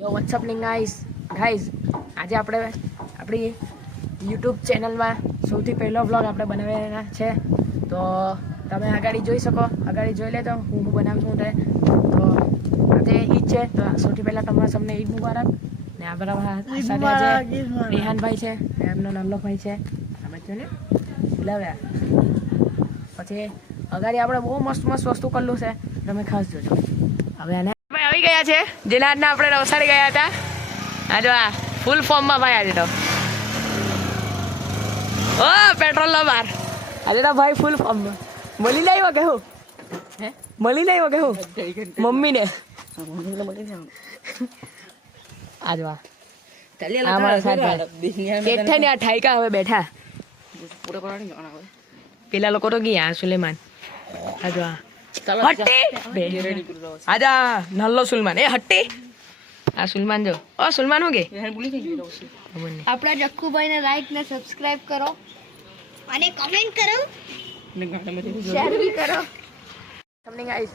યો વોટ્સઅપની ગાઈસ આજે આપણે આપણી યુટ્યુબ ચેનલમાં સૌથી પહેલો વ્લોગ આપણે બનાવવાના છે. તો તમે આગળ જોઈ શકો, આગળ જોઈ લે તો હું બનાવું છું તે. તો આજે ઈદ છે, તો સૌથી પહેલાં તમારા સૌને ઈદ મુબારક. ને આ બધા સાથે આજે રેહાનભાઈ છે, એમનો નાનો ભાઈ છે, આ બચ્ચોને લાવ્યા. પછી આગળ આપણે બહુ મસ્ત વસ્તુ કરેલું છે, તમે ખાસ જોજો. હવે આને આવી ગયા છે જેના આજના આપણે નવસારી ગયા હતા. આ જો આ ફૂલ ફોર્મમાં ભાઈ આજે તો ઓ પેટ્રોલ નો બાર આજે તો ભાઈ ફૂલ ફોર્મમાં મળી લાવ્યો કે હું મળી લાવ્યો કે હું મમ્મીને આ જો બેઠા ને આ ઠાઈકા હવે બેઠા પેલા લોકો તો ગયા સુલેમાન. આ જો આજા નલ્લો સુલમાન એ હટ્ટી આ સુલમાન જો ઓ સુલમાન હું કે આપણા જક્કુભાઈ ને લાઈક ને સબસ્ક્રાઇબ કરો અને કમેન્ટ કરો, શેર બી કરો. તમને ગાઈસ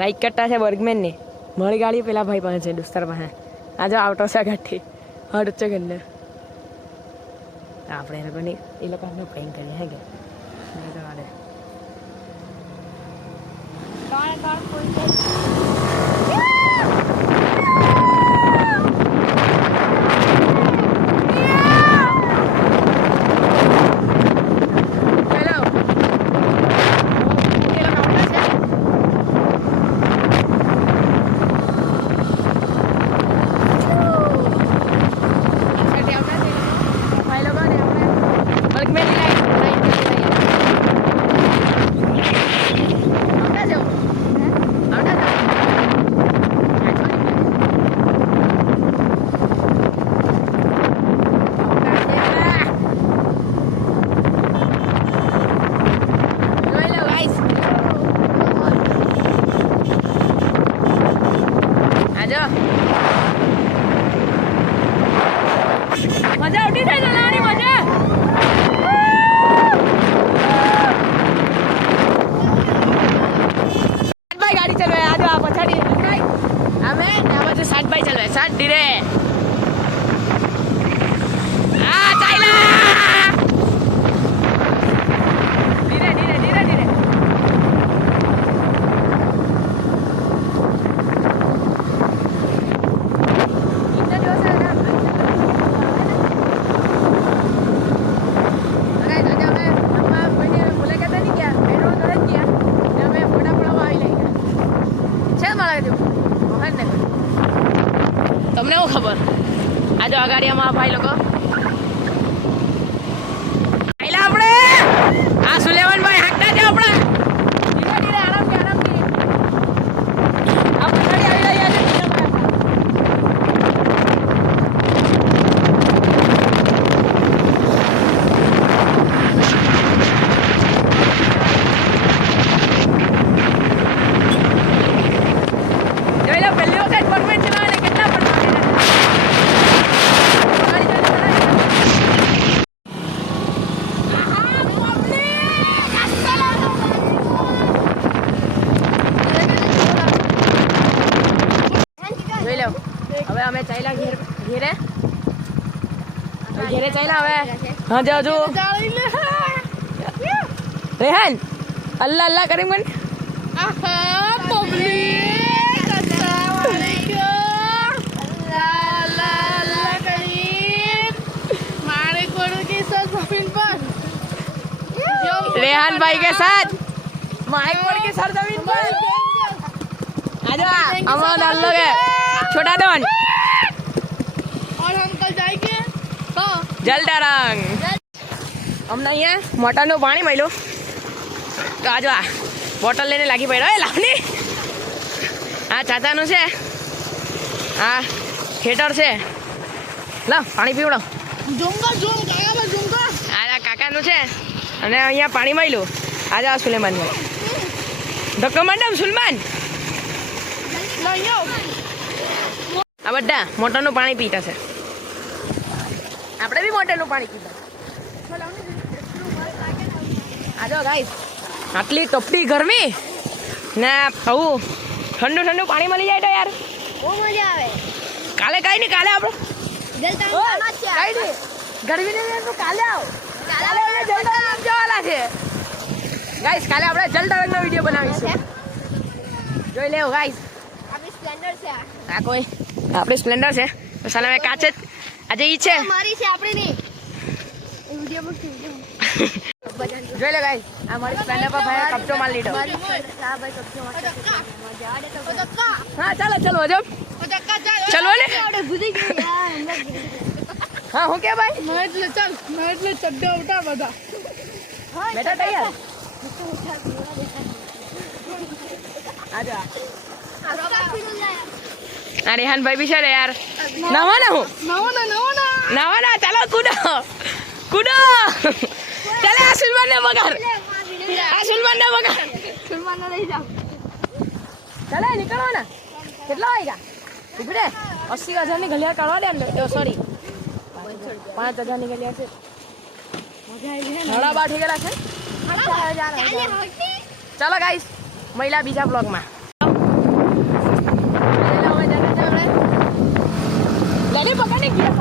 રાઈક કરતા છે બર્ગમેન ને મારી ગાડી પેલા ભાઈ પાસે છે, દોસ્તાર પાસે. આ જો આવતો છે ગાડી હડ છે ઘરને. આપણે એ લોકોને પ્રેન્ક કરીએ હે કે કોણ કોઈ મજા ઉઠી જાય ચલાવવાની મજા. સાતભાઈ ગાડી ચલાવે આ જો આ પછાડી અમે આ બાજુ સાતભાઈ ચલાવે સાત ધીરે આ ચાઈલા ધીરે ધીરે ધીરે ધીરે તમને શું ખબર. આ જો અગાડિયામાં ભાઈ લોકો આપણે આ સુલેમાનભાઈ હાંકતા છે. આપણે ધીરે ધીરે આરામથી આરામથી આપણે ગાડી આવી રહ્યા છે. જોઈ લો પહેલી વખત પરમેન્ટ ચલાવે ને કેટલા પણ જોઈ લો. હવે અમે ચાલ્યા ઘેરે ચાલ્યા હવે. હા જો રેહાન અલ્લાહ અલ્લાહ કરી મને रेहान भाई के साथ माइक के सर जमीन पर आजा अमन अल्लाह के छोटा डॉन और अंकल जाएंगे तो जलता रंग हमने यहाँ मोटर નું પાણી મળ્યું તો આજો આ બોટલ લઈને લાગી પડ્યો. એ લાવની આ ચાચાનું છે, આ ખેતર છે. લો પાણી પીવડો. આ કાકાનું છે અને અહીંયા પાણી મળ્યું. આજે આ સુલેમાન ધક્કો મેડમ સુલમાન આ બધા મોટરનું પાણી પીતા છે. આપણે બી મોટરનું પાણી પીતા. આજો ગાઈસ આટલી તપતી ગરમી ને આવું ઠંડુ પાણી મળી જાય તો યાર બહુ મજા આવે કાલે કઈ નહીં, કાલે આપણે જલતા કઈ નહીં ગરમી નહીં તો કાલે આવ. કાલે આપણે જલ તરંગ જવાના છે ગાઈસ. કાલે આપણે જલ તરંગનો વિડીયો બનાવીશું. જોઈ લેવો ગાઈસ. આપણી સ્પ્લેન્ડર છે આ કોઈ આપણી સ્પ્લેન્ડર છે તો સાલા મેં કાચ જ આજે ઈ છે. મારી છે આપણી નહીં એ વિડિયો માં જોઈ લે ગાઈસ, આ મારી સ્પ્લેન્ડર પર ભાઈ કબજો માર લીધો. હા ભાઈ કબજો મજા આડે તો હા ચાલો ચલો હજમ ચલો ને. આપણે ભૂલી ગયા યાર હા હું કે ભાઈ મેં એટલે ચડ્ડા ઉઠા બધા બેટા તૈયાર આજો. આ રેહાન ભાઈ બી છે રે યાર. નવા ના હું નવા ના ચાલો કૂદો કૂદો. ચાલે આ સુલમાન ને બગાડ, આ સુલમાન ને બગાડ. ચાલે નીકળો ને. કેટલા વાગ્યા ઉપડે? 80,000 ની ઘલિયાળ કાઢવા દે અંદર. સોરી 5,000 ની ઘલિયાળ છે. ઘણા બાર થઈ ગયેલા છે. ચાલો ગાઈસ મહિલા બીજા બ્લોગમાં લેલી પકડને ગયા.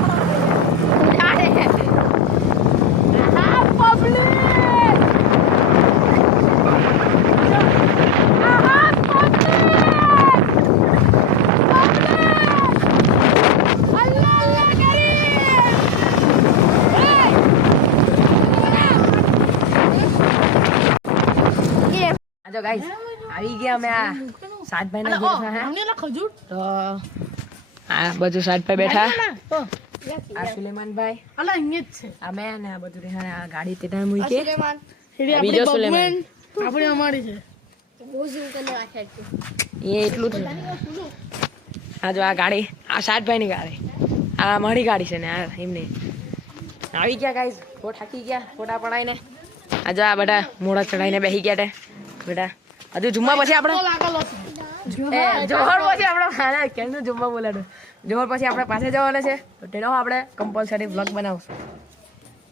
આજો ગાઈસ આવી ગયા અમે આ સાતભાઈ ના બેઠા હે ખજૂર તો આ બધું સાતભાઈ બેઠા. આ સુલેમાનભાઈ અલા અહીંયા જ છે અમે ને આ બધું રેહાને આ ગાડી તેતા મૂકી. સુલેમાન આ બીજો સુલેમાન આપણે અમારી છે એ એટલું જ છે. આ જો આ ગાડી આ સાતભાઈ ની ગાડી, આ મારી ગાડી છે ને આ એમની. આવી ગયા ગાઈસ, ફોટ થાકી ગયા ફોટા પડાઈને. આ જો આ બધા મોડા ચડાઈને બેસી ગયા તે બેટા. હજુ જુમ્મા પછી આપણે લાગેલો છે જોહર પછી આપણે કેમનું જુમ્મા બોલાડું જોહર પછી આપણે પાસે જવાના છે તો તેનો આપણે કમ્પલસરી બ્લોગ બનાવશું.